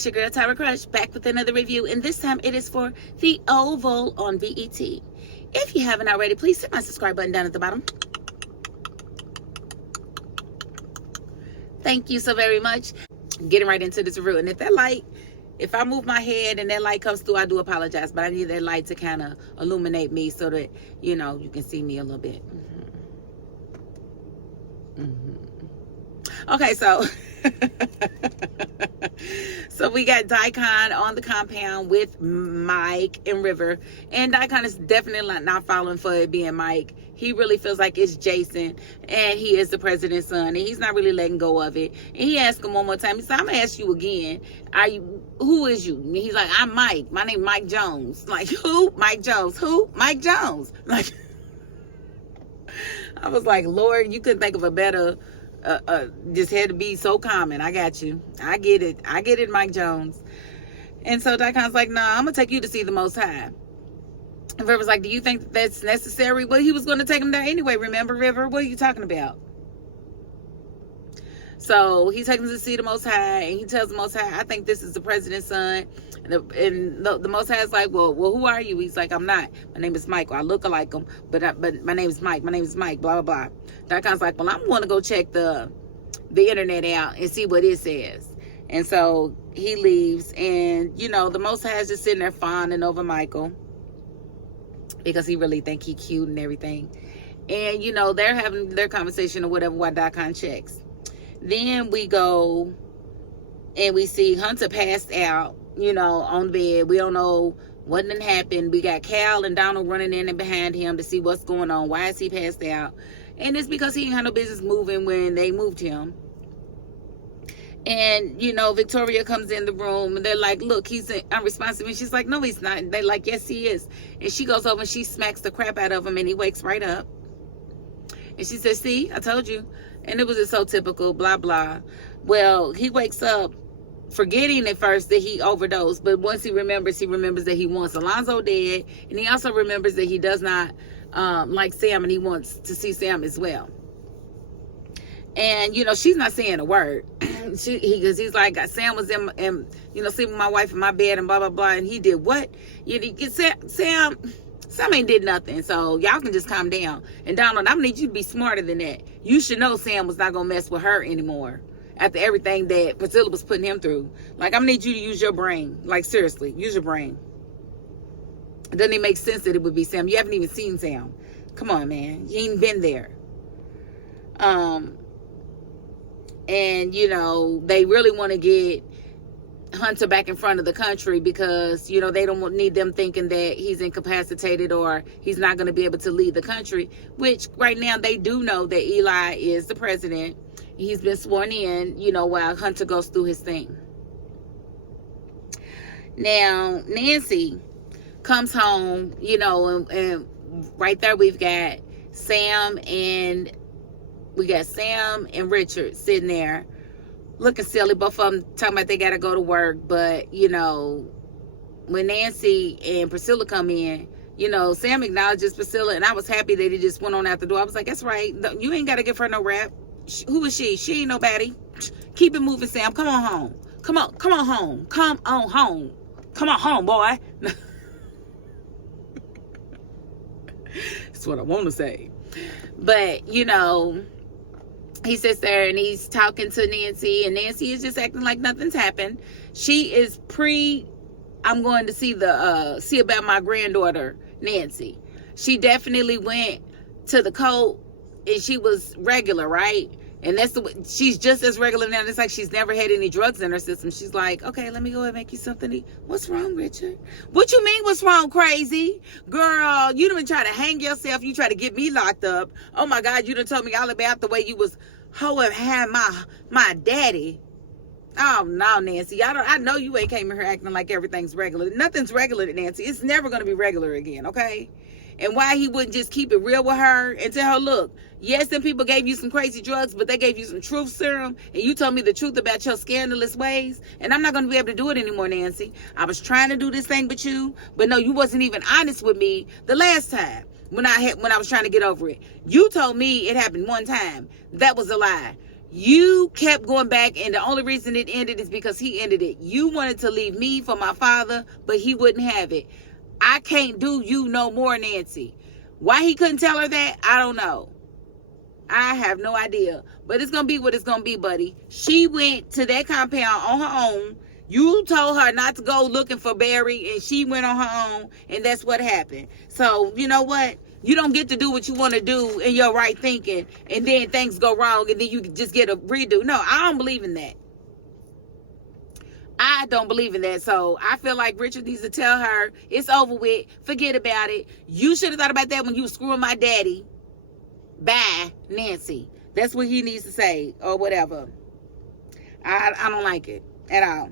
it's your girl Tyra Crush, back with another review, and this time it is for The Oval on BET. If you haven't already, please hit my subscribe button down at the bottom. Thank you so very much. Getting right into this review, and if I move my head and that light comes through, I do apologize, but I need that light to kind of illuminate me so that, you know, you can see me a little bit. Okay, so we got Daikon on the compound with Mike and River, and Daikon is definitely not falling for it being Mike. He really feels like it's Jason, and he is the president's son, and he's not really letting go of it. And he asked him one more time. He said, "I'm gonna ask you again. Who is you?" And he's like, "I'm Mike. My name Mike Jones." Like, who? Mike Jones. Who? Mike Jones. Like, I was like, Lord, you couldn't think of a better. Just had to be so common. I got you. I get it, Mike Jones. And so Daikon's like, "Nah, I'm gonna take you to see the Most High." And River's like, "Do you think that's necessary?" Well, he was going to take him there anyway. Remember, River? What are you talking about? So he takes him to see the Most High, and he tells the Most High, "I think this is the president's son." And the Most High is like, well, who are you? He's like, "I'm not. My name is Mike. Or I look like him, but my name is Mike. My name is Mike, blah, blah, blah." Daikon's like, "Well, I'm going to go check the internet out and see what it says." And so he leaves, and, you know, the Most High is just sitting there fawning over Michael because he really think he cute and everything. And, you know, they're having their conversation or whatever while Daikon checks. Then we go and we see Hunter passed out, you know, on the bed. We don't know what done happened. We got Cal and Donald running in and behind him to see what's going on. Why is he passed out? And it's because he ain't had no business moving when they moved him. And, you know, Victoria comes in the room, and they're like, "Look, he's unresponsive." And she's like, "No, he's not." And they're like, "Yes, he is." And she goes over and she smacks the crap out of him, and he wakes right up. And she says, "See, I told you." And it was just so typical, blah, blah. Well, he wakes up forgetting at first that he overdosed. But once he remembers that he wants Alonzo dead. And he also remembers that he does not like Sam, and he wants to see Sam as well. And, you know, she's not saying a word. Because he's like, Sam was in, you know, sleeping with my wife in my bed and blah, blah, blah. And he did what? Sam ain't did nothing. So y'all can just calm down. And Donald, I'm going to need you to be smarter than that. You should know Sam was not going to mess with her anymore after everything that Priscilla was putting him through. Like, I'm going to need you to use your brain. Like, seriously, use your brain. It doesn't even make sense that it would be Sam. You haven't even seen Sam. Come on, man. You ain't been there. And, you know, they really want to get Hunter back in front of the country because, you know, they don't need them thinking that he's incapacitated or he's not going to be able to lead the country, which right now they do know that Eli is the president. He's been sworn in, you know, while Hunter goes through his thing. Now, Nancy comes home, you know, and right there we've got Sam and Richard sitting there looking silly. Both of them talking about they got to go to work. But, you know, when Nancy and Priscilla come in, you know, Sam acknowledges Priscilla. And I was happy that he just went on out the door. I was like, that's right. You ain't got to give her no rap. Who is she? She ain't nobody. Keep it moving, Sam. Come on home. Come on home. Come on home. Come on home, boy. That's what I want to say. But, you know, he sits there and he's talking to Nancy, and Nancy is just acting like nothing's happened. She is I'm going to see about my granddaughter, Nancy. She definitely went to the coat, and she was regular, right? And she's just as regular now. It's like she's never had any drugs in her system. She's like, "Okay, let me go ahead and make you something to eat." "What's wrong, Richard?" "What you mean, what's wrong, crazy? Girl, you done try to hang yourself. You try to get me locked up. Oh, my God, you done told me all about the way you was hoeing my daddy." "Oh, no, Nancy. I know you ain't came in here acting like everything's regular. Nothing's regular, Nancy. It's never going to be regular again, okay?" And why he wouldn't just keep it real with her and tell her, "Look, yes, them people gave you some crazy drugs, but they gave you some truth serum, and you told me the truth about your scandalous ways, and I'm not going to be able to do it anymore, Nancy. I was trying to do this thing with you, but no, you wasn't even honest with me the last time when I was trying to get over it. You told me it happened one time. That was a lie. You kept going back, and the only reason it ended is because he ended it. You wanted to leave me for my father, but he wouldn't have it. I can't do you no more, Nancy. Why he couldn't tell her that, I don't know. I have no idea. But it's going to be what it's going to be, buddy. She went to that compound on her own. You told her not to go looking for Barry, and she went on her own, and that's what happened. So, you know what? You don't get to do what you want to do in your right thinking, and then things go wrong, and then you just get a redo. No, I don't believe in that. I don't believe in that. So I feel like Richard needs to tell her, it's over with. Forget about it. You should have thought about that when you were screwing my daddy. Bye, Nancy. That's what he needs to say, or whatever. I don't like it at all.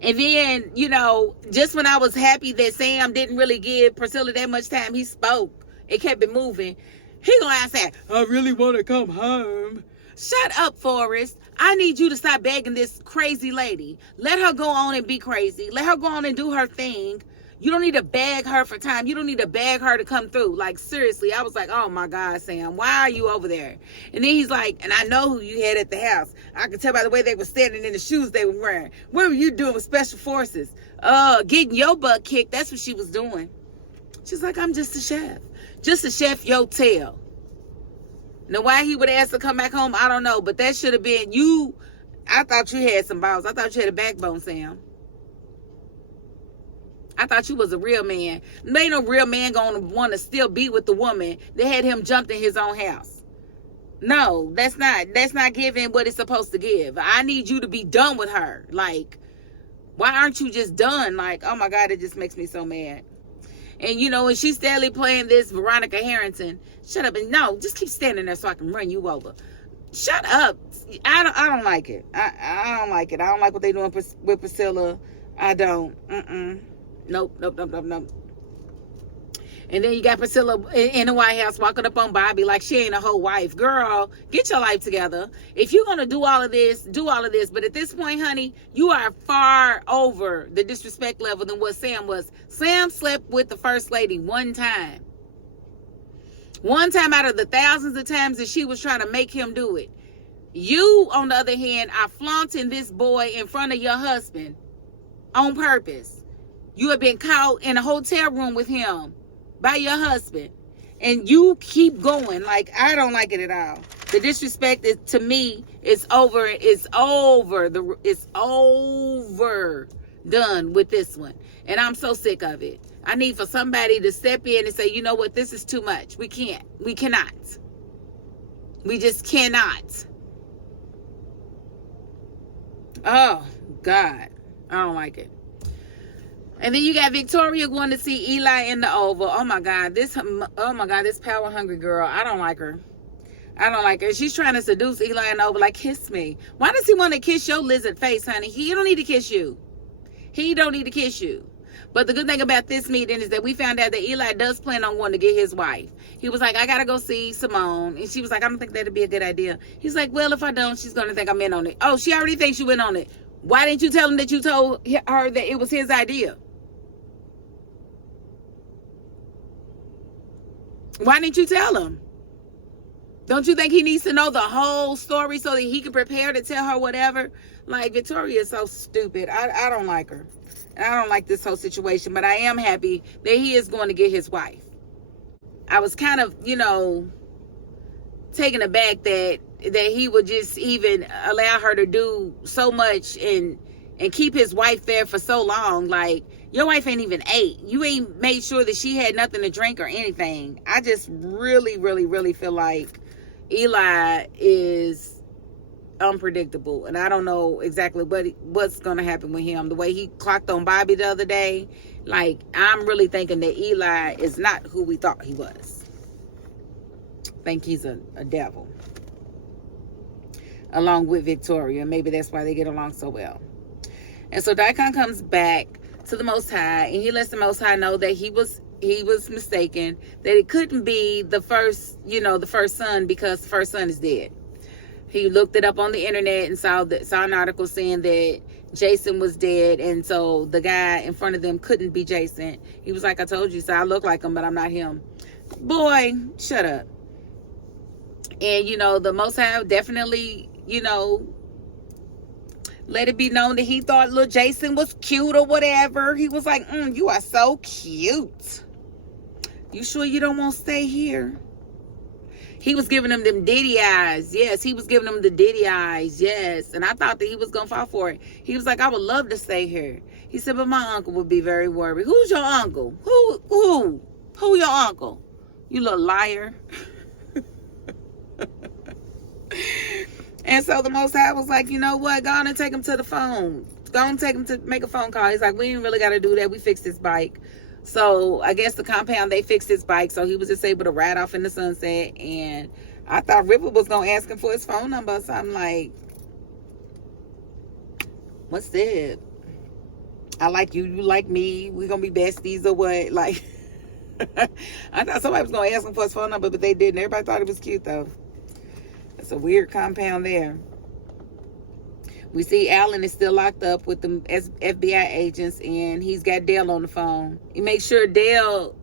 And then, you know, just when I was happy that Sam didn't really give Priscilla that much time, he spoke. It kept it moving. He gonna ask that, I really want to come home. Shut up, Forrest. I need you to stop begging this crazy lady. Let her go on and be crazy. Let her go on and do her thing. You don't need to beg her for time. You don't need to beg her to come through. Like, seriously, I was like, oh my God, Sam, why are you over there? And then he's like, and I know who you had at the house. I could tell by the way they were standing in the shoes they were wearing. What were you doing with special forces? Getting your butt kicked. That's what she was doing. She's like, I'm just a chef. Just a chef yo tell. Now, why he would ask to come back home, I don't know. But that should have been you. I thought you had some balls. I thought you had a backbone, Sam. I thought you was a real man. Ain't no real man gonna want to still be with the woman that had him jumped in his own house. No, that's not giving what it's supposed to give. I need you to be done with her. Like, why aren't you just done? Like, oh my God, it just makes me so mad. And you know, when she's steadily playing this Veronica Harrington, shut up and no, just keep standing there so I can run you over. Shut up. I don't like it. I don't like it. I don't like what they're doing with Priscilla. I don't. Nope. And then you got Priscilla in the White House walking up on Bobby like she ain't a whole wife. Girl, get your life together. If you're going to do all of this, do all of this. But at this point, honey, you are far over the disrespect level than what Sam was. Sam slept with the First Lady one time. One time out of the thousands of times that she was trying to make him do it. You, on the other hand, are flaunting this boy in front of your husband on purpose. You have been caught in a hotel room with him by your husband. And you keep going. Like, I don't like it at all. The disrespect is, to me, is over. It's overdone with this one. And I'm so sick of it. I need for somebody to step in and say, you know what, this is too much. We can't. We cannot. We just cannot. Oh, God. I don't like it. And then you got Victoria going to see Eli in the Oval. Oh my God, this power hungry girl. I don't like her. I don't like her. She's trying to seduce Eli in the Oval. Like, kiss me. Why does he want to kiss your lizard face, honey? He don't need to kiss you. He don't need to kiss you. But the good thing about this meeting is that we found out that Eli does plan on going to get his wife. He was like, I got to go see Simone. And she was like, I don't think that'd be a good idea. He's like, well, if I don't, she's going to think I'm in on it. Oh, she already thinks you went on it. Why didn't you tell him that you told her that it was his idea? Why didn't you tell him? Don't you think he needs to know the whole story so that he can prepare to tell her whatever? Like, Victoria is so stupid. I don't like her. I don't like this whole situation, but I am happy that he is going to get his wife. I was kind of, you know, taken aback that he would just even allow her to do so much and keep his wife there for so long. Like, your wife ain't even ate. You ain't made sure that she had nothing to drink or anything. I just really, really, really feel like Eli is unpredictable. And I don't know exactly what's going to happen with him. The way he clocked on Bobby the other day, like, I'm really thinking that Eli is not who we thought he was. I think he's a devil. Along with Victoria. Maybe that's why they get along so well. And so Daikon comes back to the Most High, and he lets the Most High know that he was mistaken, that it couldn't be the first son, because the first son is dead. He looked it up on the internet and saw an article saying that Jason was dead, and so the guy in front of them couldn't be Jason. He was like, I told you so. I look like him, but I'm not him. Boy, shut up. And, you know, the Most High definitely let it be known that he thought little Jason was cute or whatever. He was like, you are so cute. You sure you don't want to stay here? He was giving them Diddy eyes. Yes, he was giving them the Diddy eyes. Yes. And I thought that he was going to fall for it. He was like, I would love to stay here. He said, but my uncle would be very worried. Who's your uncle? Who your uncle? You little liar. And so the Most High was like, you know what? Go on and take him to the phone. Go on and take him to make a phone call. He's like, we ain't really got to do that. We fixed his bike. So I guess the compound, they fixed his bike. So he was just able to ride off in the sunset. And I thought River was going to ask him for his phone number. So I'm like, what's that? I like you. You like me. We're going to be besties or what? Like, I thought somebody was going to ask him for his phone number, but they didn't. Everybody thought it was cute, though. It's a weird compound there. We see Alan is still locked up with the FBI agents, and he's got Dale on the phone. He makes sure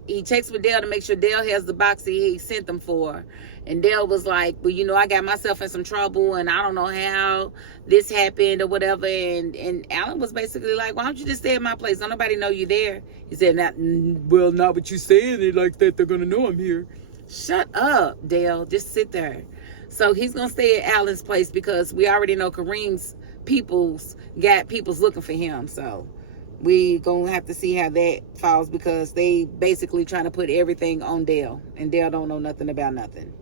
he checks with Dale to make sure Dale has the box he sent them for. And Dale was like, well, I got myself in some trouble, and I don't know how this happened or whatever. And Alan was basically like, why don't you just stay at my place? Don't nobody know you there. He said, not what you saying it like that. They're going to know I'm here. Shut up, Dale. Just sit there. So he's going to stay at Alan's place because we already know Kareem's people's looking for him. So we gonna have to see how that falls, because they basically trying to put everything on Dale, and Dale don't know nothing about nothing.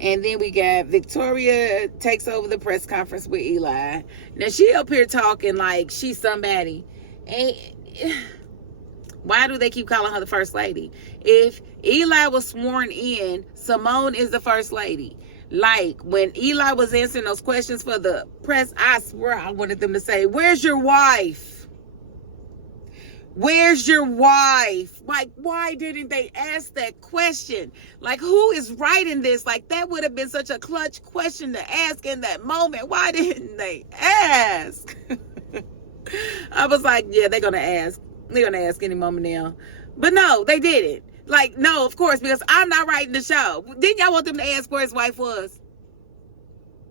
And then we got Victoria takes over the press conference with Eli. Now she up here talking like she's somebody. And why do they keep calling her the first lady? If Eli was sworn in, Simone is the first lady. Like, when Eli was answering those questions for the press, I swear I wanted them to say, where's your wife? Where's your wife? Like, why didn't they ask that question? Like, who is writing this? Like, that would have been such a clutch question to ask in that moment. Why didn't they ask? I was like, yeah, they're going to ask. They're going to ask any moment now. But no, they didn't. Like, no, of course, because I'm not writing the show. Didn't y'all want them to ask where his wife was?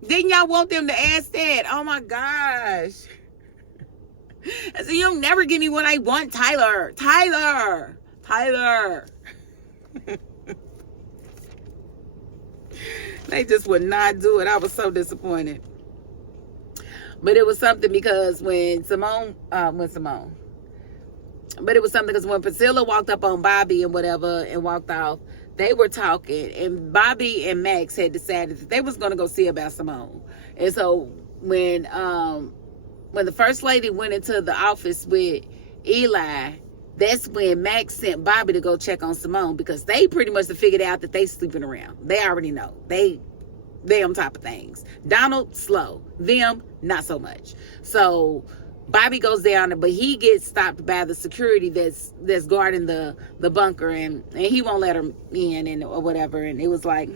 Didn't y'all want them to ask that? Oh, my gosh. I said, you'll never give me what I want, Tyler. They just would not do it. I was so disappointed. But it was something because but it was something because when Priscilla walked up on Bobby and whatever and walked off, they were talking, and Bobby and Max had decided that they was going to go see about Simone. And so when the first lady went into the office with Eli, that's when Max sent Bobby to go check on Simone, because they pretty much have figured out that they sleeping around. They already know. They on top of things. Donald, slow. Them, not so much. So Bobby goes down, but he gets stopped by the security that's guarding the bunker, and he won't let her in and or whatever. And it was like,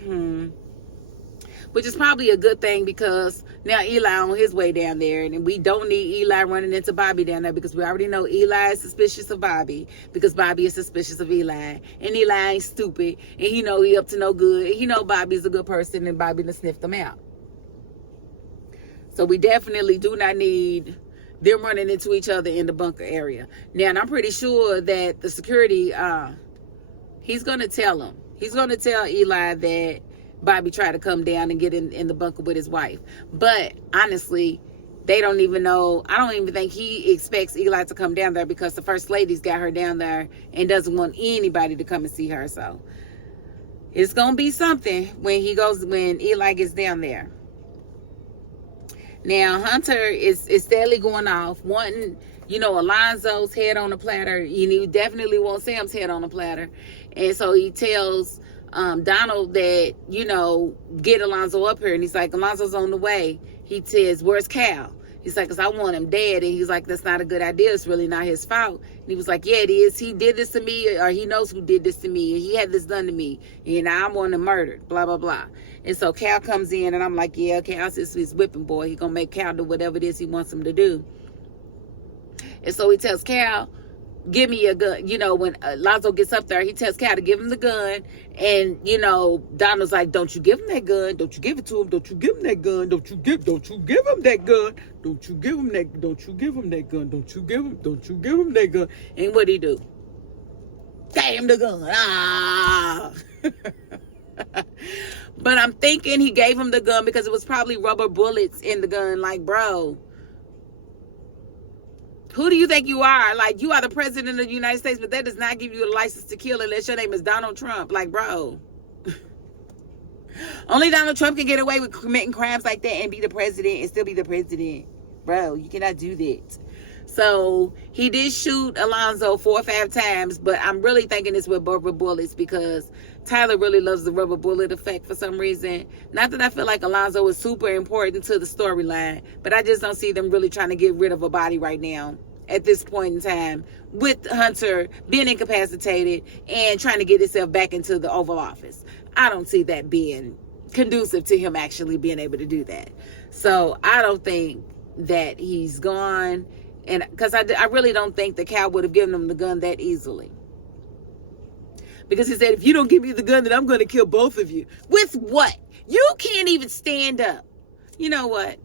which is probably a good thing, because now Eli on his way down there, and we don't need Eli running into Bobby down there, because we already know Eli is suspicious of Bobby, because Bobby is suspicious of Eli, and Eli ain't stupid, and he know he up to no good, and he know Bobby's a good person, and Bobby done sniffed him out. So we definitely do not need them running into each other in the bunker area. Now, and I'm pretty sure that the security, he's going to tell him. He's going to tell Eli that Bobby tried to come down and get in the bunker with his wife. But honestly, they don't even know. I don't even think he expects Eli to come down there, because the first lady's got her down there and doesn't want anybody to come and see her. So it's going to be something when Eli gets down there. Now, Hunter is steadily going off, wanting, Alonzo's head on the platter. You definitely want Sam's head on the platter. And so he tells Donald that, get Alonzo up here. And he's like, Alonzo's on the way. He says, where's Cal? He's like, because I want him dead. And he's like, that's not a good idea. It's really not his fault. And he was like, yeah, it is. He did this to me, or he knows who did this to me. And he had this done to me. And I want him murdered, blah, blah, blah. And so Cal comes in, and I'm like, yeah, Cal's his whipping boy. He's going to make Cal do whatever it is he wants him to do. And so he tells Cal, give me a gun. You know, when Lonzo gets up there, he tells Cal to give him the gun. And, you know, Donald's like, don't you give him that gun. Don't you give it to him. Don't you give him that gun. Don't you give him that gun. Don't you give him that, don't you give him that gun. Don't you give him that gun. And what'd he do? Gave him the gun. Ah. But I'm thinking he gave him the gun because it was probably rubber bullets in the gun. Like, bro, who do you think you are? Like, you are the president of the United States, but that does not give you a license to kill unless your name is Donald Trump. Like, bro. Only Donald Trump can get away with committing crimes like that and be the president and still be the president. Bro, you cannot do that. So, he did shoot Alonzo 4 or 5 times, but I'm really thinking it's with rubber bullets because Tyler really loves the rubber bullet effect for some reason. Not that I feel like Alonzo is super important to the storyline, but I just don't see them really trying to get rid of a body right now at this point in time with Hunter being incapacitated and trying to get himself back into the Oval Office. I don't see that being conducive to him actually being able to do that. So I don't think that he's gone. And because I really don't think the Cal would have given him the gun that easily. Because he said, if you don't give me the gun, then I'm going to kill both of you. With what? You can't even stand up. You know what?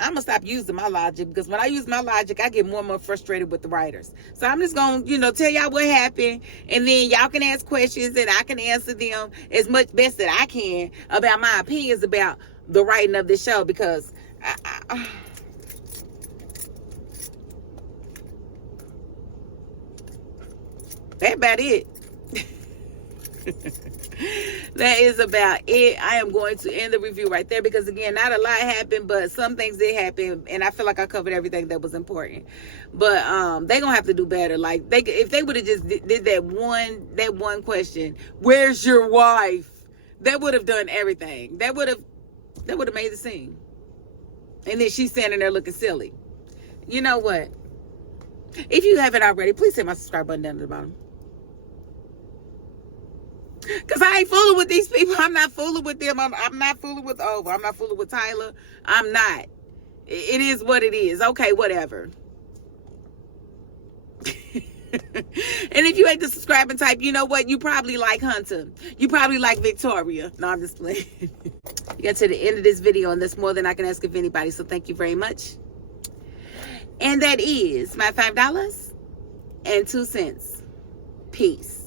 I'm going to stop using my logic because when I use my logic, I get more and more frustrated with the writers. So I'm just going to, tell y'all what happened. And then y'all can ask questions and I can answer them as much best that I can about my opinions about the writing of this show because that's about it. That is about it. I am going to end the review right there because, again, not a lot happened, but some things did happen, and I feel like I covered everything that was important. But they gonna have to do better. Like if they would have just did that one question, "Where's your wife?" That would have done everything. That would have made the scene. And then she's standing there looking silly. You know what? If you haven't already, please hit my subscribe button down at the bottom. Because I ain't fooling with these people. I'm not fooling with them. I'm not fooling with Ova. I'm not fooling with Tyler. I'm not. It is what it is. Okay, whatever. And if you ain't the subscribe and type, you know what? You probably like Hunter. You probably like Victoria. No, I'm just playing. You got to the end of this video, and that's more than I can ask of anybody. So thank you very much. And that is my $5.02. Peace.